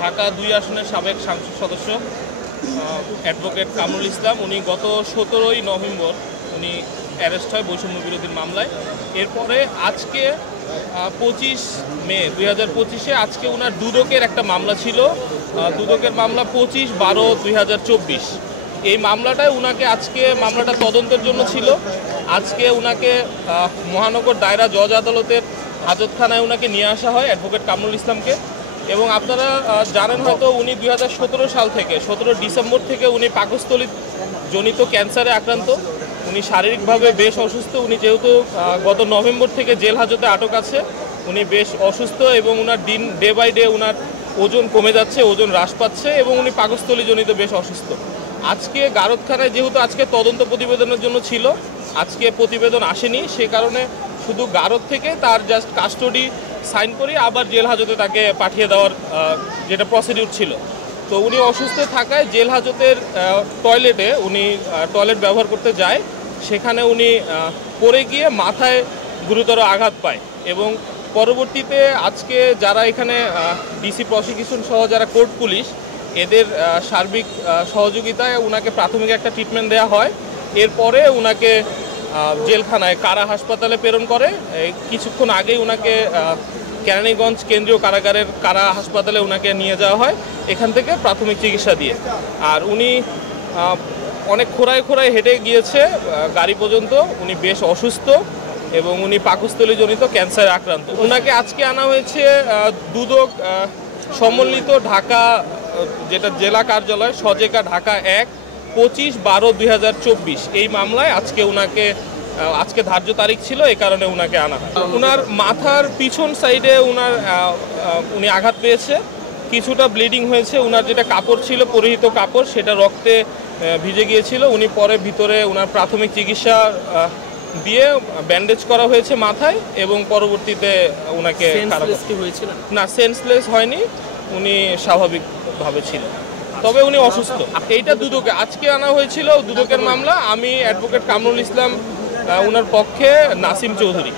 ঢাকা ২ আসনের সাবেক সংসদ সদস্য অ্যাডভোকেট কামরুল ইসলাম। উনি গত ১৭ই নভেম্বর উনি অ্যারেস্ট হয় বৈষম্য বিরোধী মামলায়। এরপরে আজকে ২৫ মে ২০২৫-এ আজকে ওনার দুদকের একটা মামলা ছিল। দুদকের মামলা ২৫/১২/২০২৪। এই মামলাটায় উনাকে আজকে মামলাটা তদন্তের জন্য ছিল। আজকে উনাকে মহানগর দায়রা জজ আদালতের হাজতখানায় উনাকে নিয়ে আসা হয় অ্যাডভোকেট কামরুল ইসলামকে। এবং আপনারা জানেন হয়তো উনি ২০১৭ সাল থেকে ১৭ ডিসেম্বর থেকে উনি পাকস্থলী জনিত ক্যান্সারে আক্রান্ত। উনি শারীরিকভাবে বেশ অসুস্থ। উনি যেহেতু গত নভেম্বর থেকে জেল হাজতে আটক আছে, উনি বেশ অসুস্থ এবং উনার ডে বাই ডে উনার ওজন কমে যাচ্ছে, ওজন হ্রাস পাচ্ছে এবং উনি পাকস্থলী জনিত বেশ অসুস্থ। আজকে গারদখানায় যেহেতু আজকে তদন্ত প্রতিবেদনের জন্য ছিল, আজকে প্রতিবেদন আসেনি, সে কারণে শুধু গারদ থেকে তার জাস্ট কাস্টডি সাইন করে আবার জেল হাজতে তাকে পাঠিয়ে দেওয়ার যেটা প্রসিডিউর ছিল। তো উনি অসুস্থ থাকায় জেল হাজতের টয়লেটে উনি টয়লেট ব্যবহার করতে যায়। সেখানে উনি পড়ে গিয়ে মাথায় গুরুতর আঘাত পায় এবং পরবর্তীতে আজকে যারা এখানে ডিসি প্রসিকিউশন সহ যারা কোর্ট পুলিশ এদের সার্বিক সহযোগিতায় উনাকে প্রাথমিক একটা ট্রিটমেন্ট দেওয়া হয়। এরপরে উনাকে জেলখানায় কারা হাসপাতালে প্রেরণ করে। কিছুক্ষণ আগেই উনাকে কেরানীগঞ্জ কেন্দ্রীয় কারাগারের কারা হাসপাতালে উনাকে নিয়ে যাওয়া হয় এখান থেকে প্রাথমিক চিকিৎসা দিয়ে। আর উনি অনেক খোঁড়ায় হেঁটে গিয়েছে গাড়ি পর্যন্ত। উনি বেশ অসুস্থ এবং উনি পাকস্থলীজনিত ক্যান্সারে আক্রান্ত। ওনাকে আজকে আনা হয়েছে দুদক সমন্বিত ঢাকা যেটা জেলা কার্যালয় সজেকা ঢাকা ১ ২৫/১২/২০২৪ এই মামলায় আজকে উনাকে আজকে ধার্য তারিখ ছিল, এই কারণে উনাকে আনা হয়। উনার মাথার পিছন সাইডে উনি আঘাত পেয়েছে, কিছুটা ব্লিডিং হয়েছে। উনার যেটা কাপড় ছিল পরিহিত কাপড় সেটা রক্তে ভিজে গিয়েছিল। উনি পরে ভিতরে উনার প্রাথমিক চিকিৎসা দিয়ে ব্যান্ডেজ করা হয়েছে মাথায় এবং পরবর্তীতে উনাকে না সেন্সলেস হয়নি, উনি স্বাভাবিকভাবে ছিলেন, তবে উনি অসুস্থ। এইটা দুদকে আজকে আনা হয়েছিল, দুদকের মামলা। আমি অ্যাডভোকেট কামরুল ইসলাম, উনার পক্ষে নাসিম চৌধুরী।